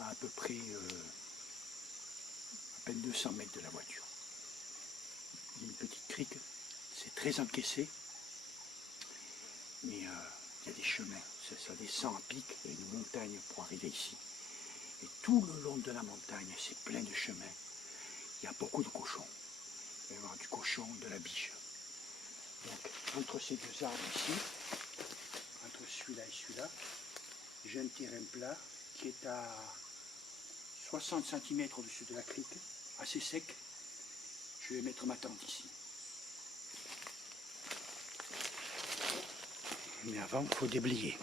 à peu près à peine 200 mètres de la voiture. Il y a une petite crique, c'est très encaissé, mais il y a des chemins, ça descend à pic, il y a une montagne pour arriver ici. Et tout le long de la montagne, c'est plein de chemins. Il y a beaucoup de cochons. Il va y avoir du cochon, de la biche. Donc, entre ces deux arbres ici, entre celui-là et celui-là, j'ai un terrain plat qui est à 60 cm au-dessus de la crique, assez sec. Je vais mettre ma tente ici. Mais avant, il faut déblayer.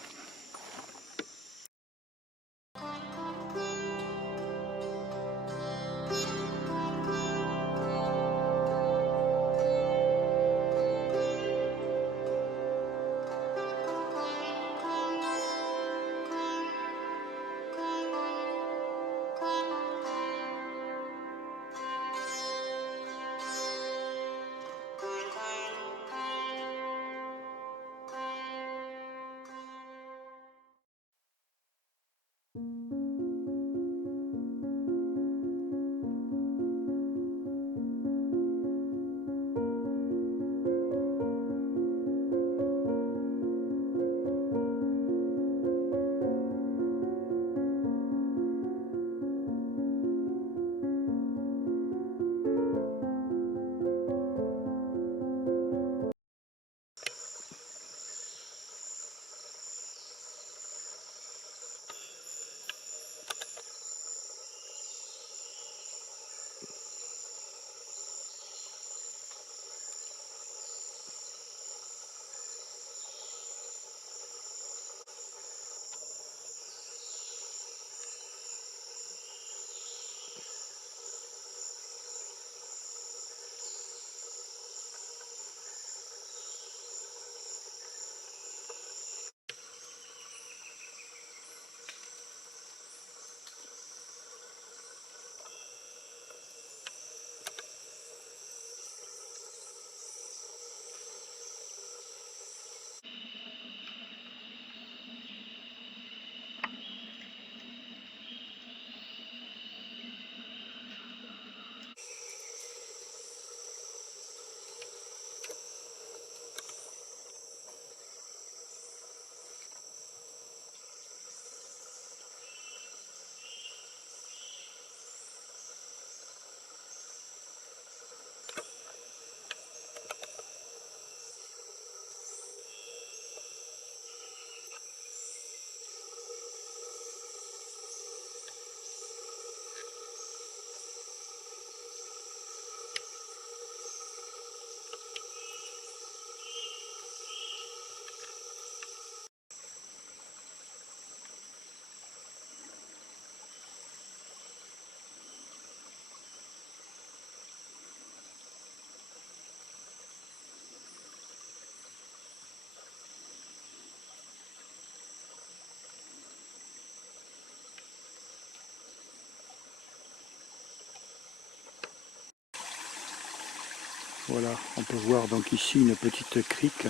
Voilà, on peut voir donc ici une petite crique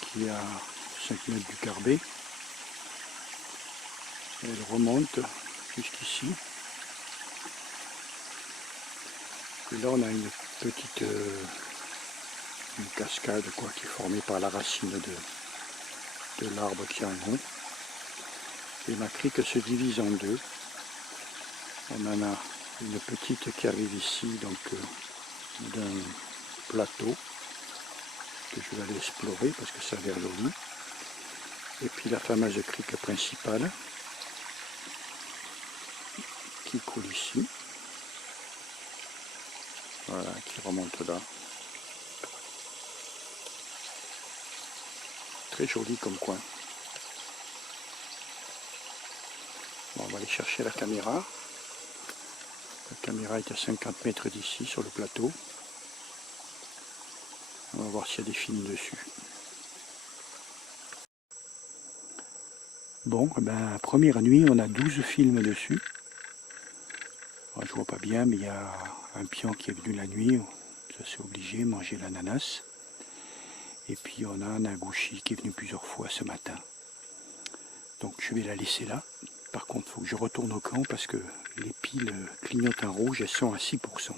qui est à 5 mètres du carbet. Elle remonte jusqu'ici. Et là on a une petite une cascade quoi, qui est formée par la racine de l'arbre qui est en haut. Et ma crique se divise en deux. On en a une petite qui arrive ici, donc d'un plateau que je vais aller explorer parce que ça a l'air joli. Et puis la fameuse crique principale qui coule ici. Voilà, qui remonte là. Très joli comme coin. Bon, on va aller chercher la caméra. La caméra est à 50 mètres d'ici sur le plateau. On va voir s'il y a des films dessus. Bon, ben, première nuit, on a 12 films dessus. Alors, je vois pas bien, mais il y a un pion qui est venu la nuit. Ça c'est obligé, manger l'ananas. Et puis on a un agouchi qui est venu plusieurs fois ce matin. Donc je vais la laisser là. Par contre, il faut que je retourne au camp parce que les piles clignotent en rouge, elles sont à 6%.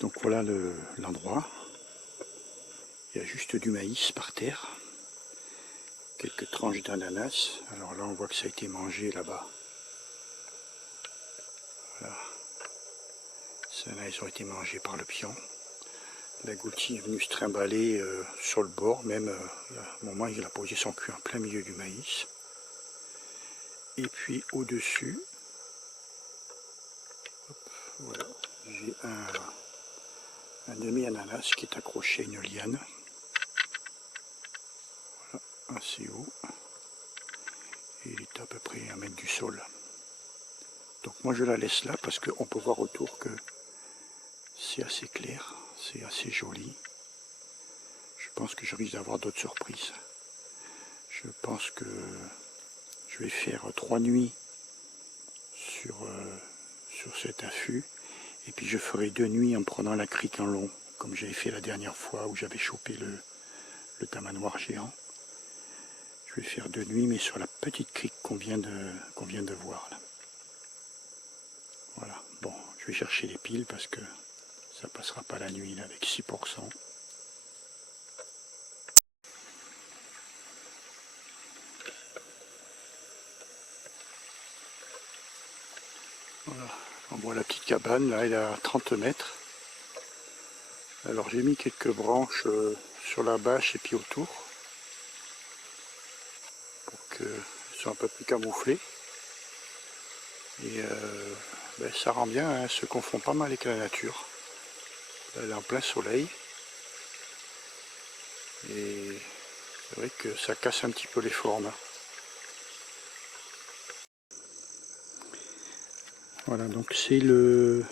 Donc voilà l'endroit. Il y a juste du maïs par terre. Quelques tranches d'ananas. Alors là, on voit que ça a été mangé là-bas. Voilà. Celles-là, elles ont été mangées par le pion. L'agouti est venu se trimballer sur le bord. Même, à un moment, il a posé son cul en plein milieu du maïs. Et puis au-dessus, voilà, j'ai un demi-ananas qui est accroché à une liane. Voilà, assez haut. Et il est à peu près 1 mètre du sol. Donc moi je la laisse là parce qu'on peut voir autour que c'est assez clair, c'est assez joli. Je pense que je risque d'avoir d'autres surprises. Je pense que je vais faire 3 nuits sur cet affût. Et puis je ferai 2 nuits en prenant la crique en long, comme j'avais fait la dernière fois où j'avais chopé le tamanoir géant. Je vais faire 2 nuits, mais sur la petite crique qu'on vient de voir là. Voilà, bon, je vais chercher les piles parce que ça passera pas la nuit là, avec 6%. Voilà, on voit la petite cabane, là elle est à 30 mètres. Alors j'ai mis quelques branches sur la bâche et puis autour, pour qu'elles soient un peu plus camouflées. Et ben, ça rend bien, hein, elle se confond pas mal avec la nature. Elle est en plein soleil. Et c'est vrai que ça casse un petit peu les formes. Voilà, donc c'est le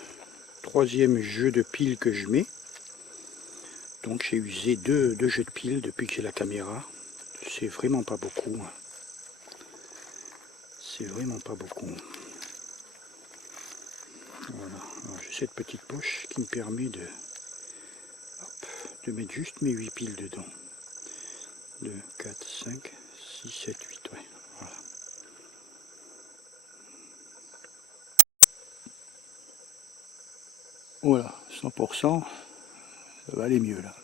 3e jeu de piles que je mets. Donc j'ai usé deux jeux de piles depuis que j'ai la caméra. C'est vraiment pas beaucoup. C'est vraiment pas beaucoup. Voilà, j'ai cette petite poche qui me permet de mettre juste mes 8 piles dedans. 2, 4, 5, 6, 7, 8, ouais. Voilà. Voilà, 100%, ça va aller mieux là.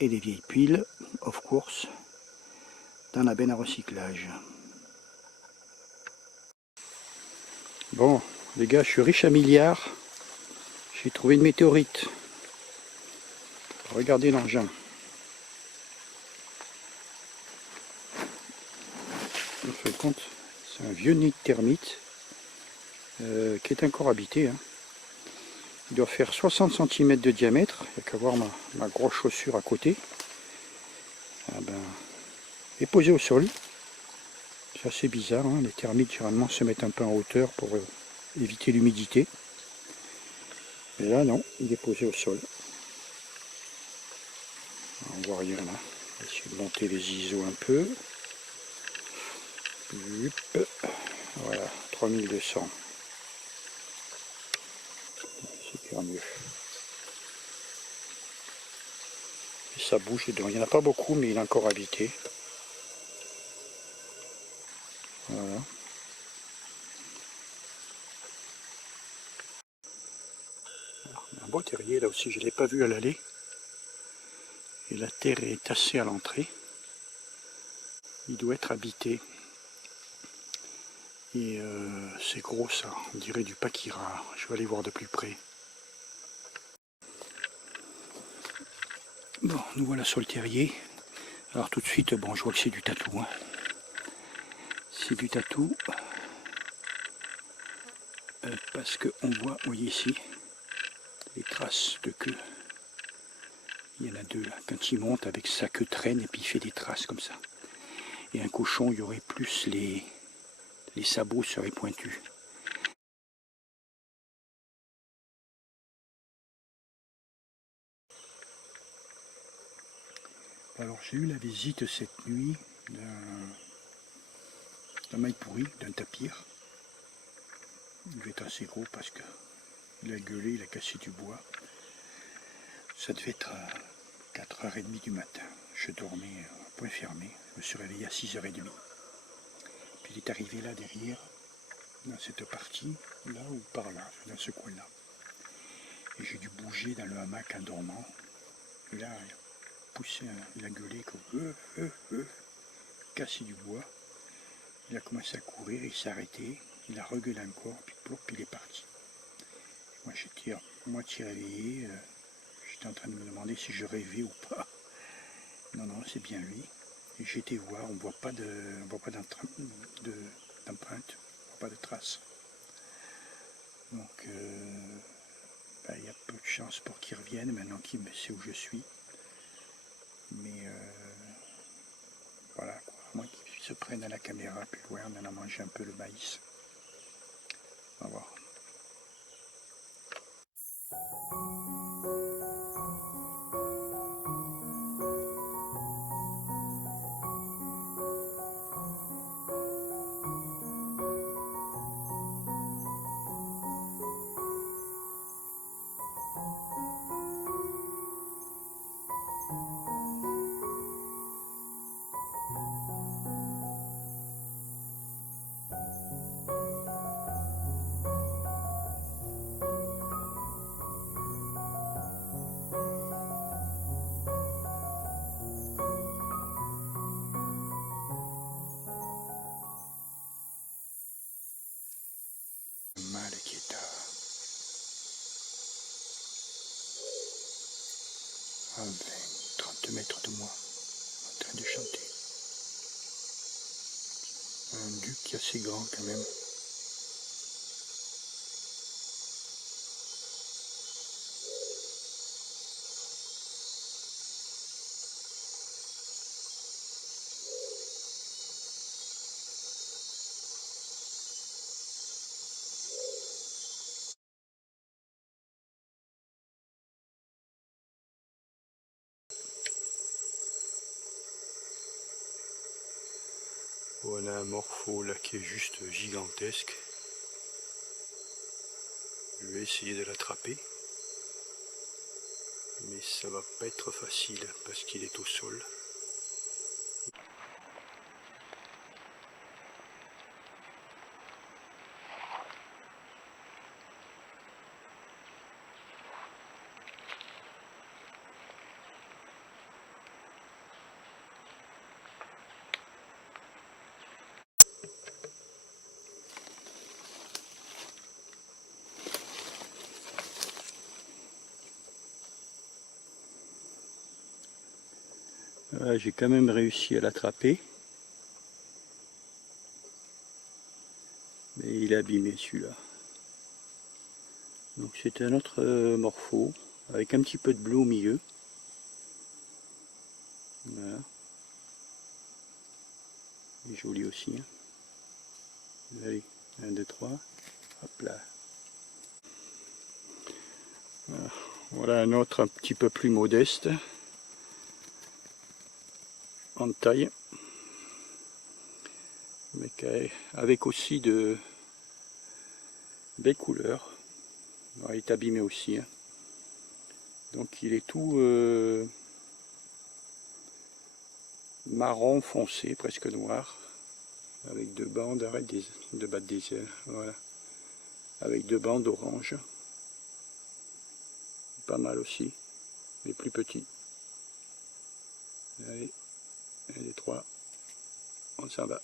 Et les vieilles piles, of course, dans la benne à recyclage. Bon, les gars, je suis riche à milliards. J'ai trouvé une météorite. Regardez l'engin. En fin de compte, c'est un vieux nid de termites qui est encore habité. Hein. Il doit faire 60 cm de diamètre. Il n'y a qu'à voir ma grosse chaussure à côté. Ah ben, il est posé au sol. C'est assez bizarre. Hein. Les termites généralement se mettent un peu en hauteur pour éviter l'humidité. Mais là non, il est posé au sol. On voit rien là. On va essayer de monter les ISO un peu. Voilà, 3200. C'est bien mieux. Et ça bouge, il n'y en a pas beaucoup, mais il est encore habité. Voilà. Un beau terrier, là aussi, je ne l'ai pas vu à l'aller. Et la terre est tassée à l'entrée. Il doit être habité. Et c'est gros ça, on dirait du pakira. Je vais aller voir de plus près. Bon, nous voilà sur le terrier. Alors tout de suite, bon, je vois que c'est du tatou. Hein. C'est du tatou. Parce qu'on voit, vous voyez ici, les traces de queue. Il y en a deux là. Quand il monte avec sa queue traîne et puis il fait des traces comme ça. Et un cochon, il y aurait plus les sabots seraient pointus. Alors j'ai eu la visite cette nuit d'un maille pourri, d'un tapir. Il devait être assez gros parce qu'il a gueulé, il a cassé du bois. Ça devait être à 4h30 du matin. Je dormais point fermé. Je me suis réveillé à 6h30. Puis il est arrivé là derrière, dans cette partie, là ou par là, dans ce coin-là. Et j'ai dû bouger dans le hamac en dormant. Et là, il a poussé, il a gueulé comme cassé du bois. Il a commencé à courir, il s'est arrêté, il a regueulé encore, puis plop, il est parti. Moi j'étais à moitié réveillé, j'étais en train de me demander si je rêvais ou pas. Non, non, c'est bien lui. Et j'ai été voir, on ne voit pas d'empreinte, on ne voit pas de traces. Donc il y a peu de chance pour qu'il revienne maintenant qu'il sait où je suis. Mais voilà, quoi. À moins qu'il se prenne à la caméra plus loin, on en a mangé un peu le maïs. On va voir. Malaquita à 20-30 mètres de moi, en train de chanter. Un duc assez grand quand même. Voilà un morpho là qui est juste gigantesque. Je vais essayer de l'attraper. Mais ça va pas être facile parce qu'il est au sol. J'ai quand même réussi à l'attraper. Mais il est abîmé celui-là. Donc c'est un autre morpho avec un petit peu de bleu au milieu. Voilà. Il est joli aussi. Hein. Allez, 1, 2, 3. Hop là. Voilà un autre un petit peu plus modeste. En taille. Mais avec aussi de belles couleurs. Alors, il est abîmé aussi. Hein. Donc il est tout marron foncé, presque noir. Avec deux bandes, arrête de battre des ailes. Voilà. Avec deux bandes orange. Pas mal aussi. Mais plus petit. Allez, 1, 2, 3. On s'en va.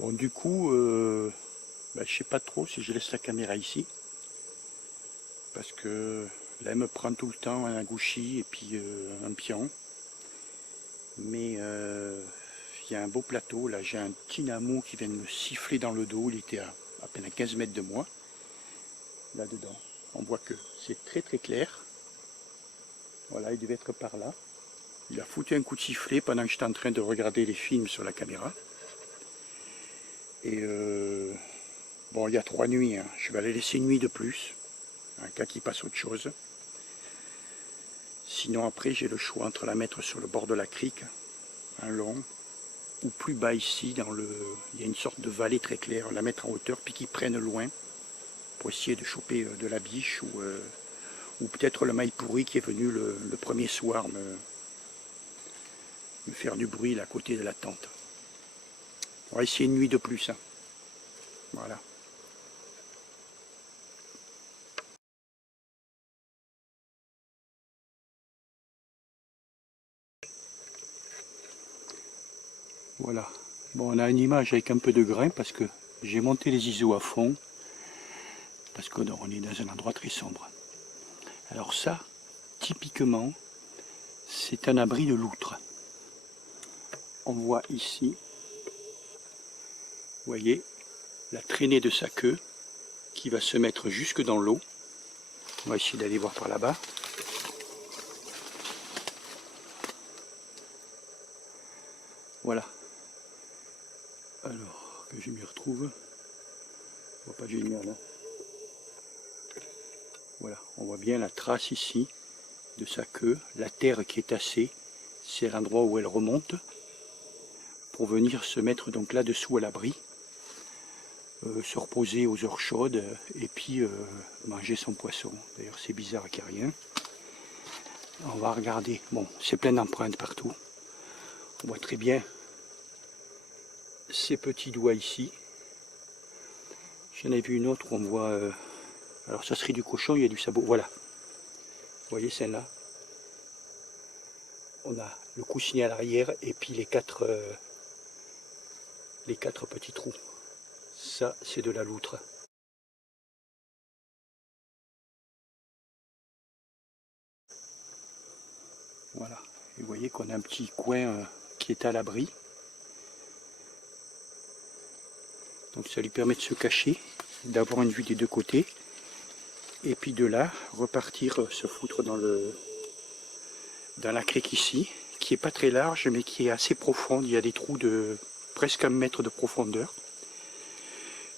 Bon, du coup, je sais pas trop si je laisse la caméra ici. Parce que là, elle me prend tout le temps un gouchi et puis un pion. Mais il y a un beau plateau. Là, j'ai un petit nameau qui vient de me siffler dans le dos. Il était à peine à 15 mètres de moi. Là-dedans, on voit que c'est très très clair. Voilà, il devait être par là. Il a foutu un coup de sifflet pendant que j'étais en train de regarder les films sur la caméra. Et bon, il y a 3 nuits. Hein. Je vais aller laisser une nuit de plus. Un cas qui passe autre chose. Sinon après j'ai le choix entre la mettre sur le bord de la crique, un long, ou plus bas ici, il y a une sorte de vallée très claire, la mettre en hauteur, puis qu'ils prennent loin, pour essayer de choper de la biche, ou peut-être le maille pourri qui est venu le premier soir me faire du bruit là, à côté de la tente. On va essayer une nuit de plus. Hein. Voilà. Voilà. Bon, on a une image avec un peu de grain parce que j'ai monté les ISO à fond, parce qu'on est dans un endroit très sombre. Alors ça, typiquement, c'est un abri de loutre. On voit ici, vous voyez, la traînée de sa queue qui va se mettre jusque dans l'eau. On va essayer d'aller voir par là-bas. Voilà. Alors, que je m'y retrouve. On voit pas génial. Hein. Voilà, on voit bien la trace ici de sa queue. La terre qui est tassée, c'est l'endroit où elle remonte pour venir se mettre donc là-dessous à l'abri. Se reposer aux heures chaudes et puis manger son poisson. D'ailleurs c'est bizarre qu'il n'y ait rien. On va regarder. Bon, c'est plein d'empreintes partout. On voit très bien ces petits doigts ici. J'en ai vu une autre où on voit... alors ça serait du cochon, il y a du sabot. Voilà. Vous voyez celle-là. On a le coussinet à l'arrière et puis les quatre petits trous. Ça, c'est de la loutre. Voilà. Et vous voyez qu'on a un petit coin qui est à l'abri. Donc ça lui permet de se cacher, d'avoir une vue des deux côtés. Et puis de là, repartir se foutre dans la crique ici, qui est pas très large, mais qui est assez profonde. Il y a des trous de presque 1 mètre de profondeur.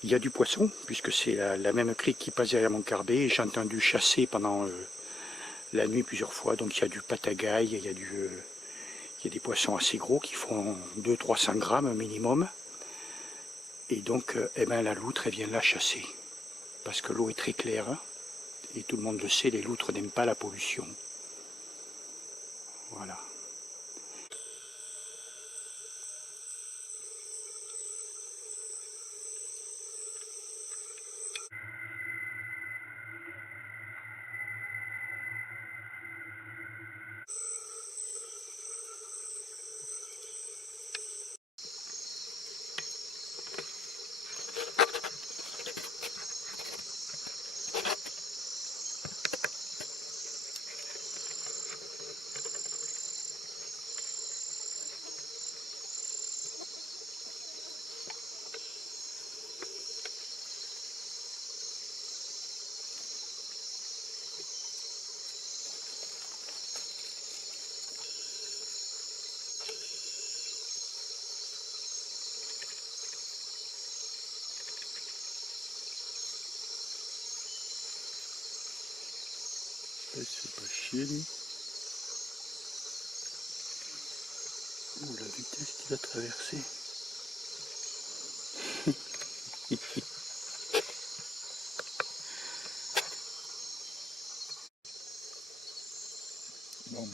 Il y a du poisson, puisque c'est la même crique qui passe derrière mon carbet. J'ai entendu chasser pendant la nuit plusieurs fois, donc il y a du patagaï, il y a des poissons assez gros qui font 200-300 grammes minimum. Et donc la loutre, elle vient là chasser, parce que l'eau est très claire, hein, et tout le monde le sait, les loutres n'aiment pas la pollution. Voilà. C'est pas chier lui. Ouh, la vitesse qu'il a traversée. Bon,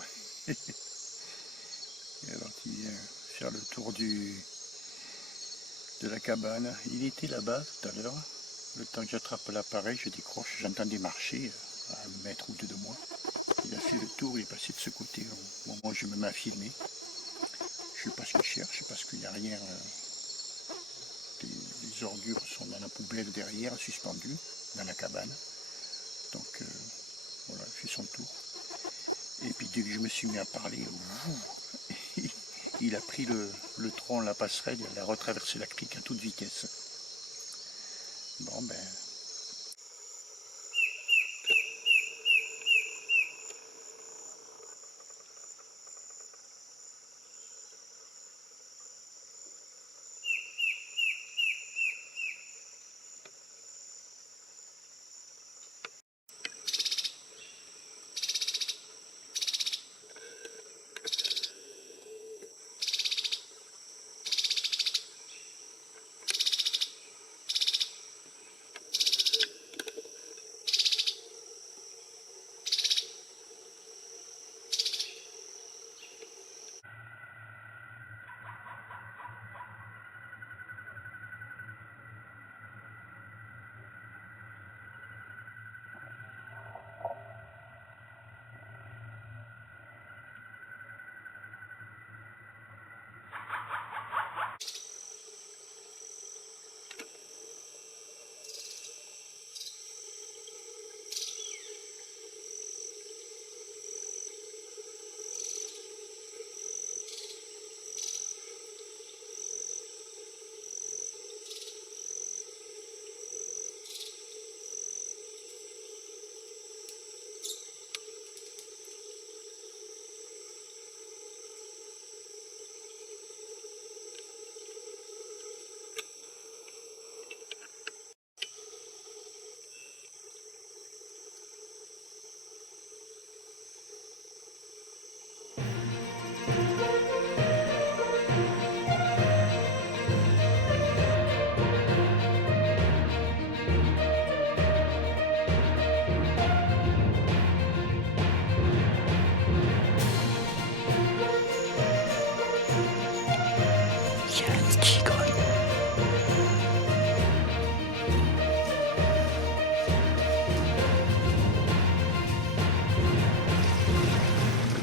alors il vient faire le tour de la cabane. Il était là-bas tout à l'heure. Le temps que j'attrape l'appareil, je décroche, j'entendais marcher à 1 mètre ou 2 de moi. Il a fait le tour, il est passé de ce côté au moment où je me mets à filmer. Je ne sais pas ce qu'il cherche, parce qu'il n'y a rien les ordures sont dans la poubelle derrière, suspendues dans la cabane. Donc voilà, il fait son tour. Et puis dès que je me suis mis à parler, il a pris le tronc, la passerelle, il a retraversé la crique à toute vitesse. Bon ben...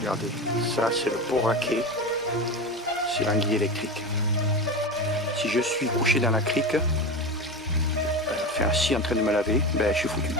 Regardez, ça c'est le pot raqué, c'est l'anguille électrique. Si je suis couché dans la crique, assis en train de me laver, ben je suis foutu.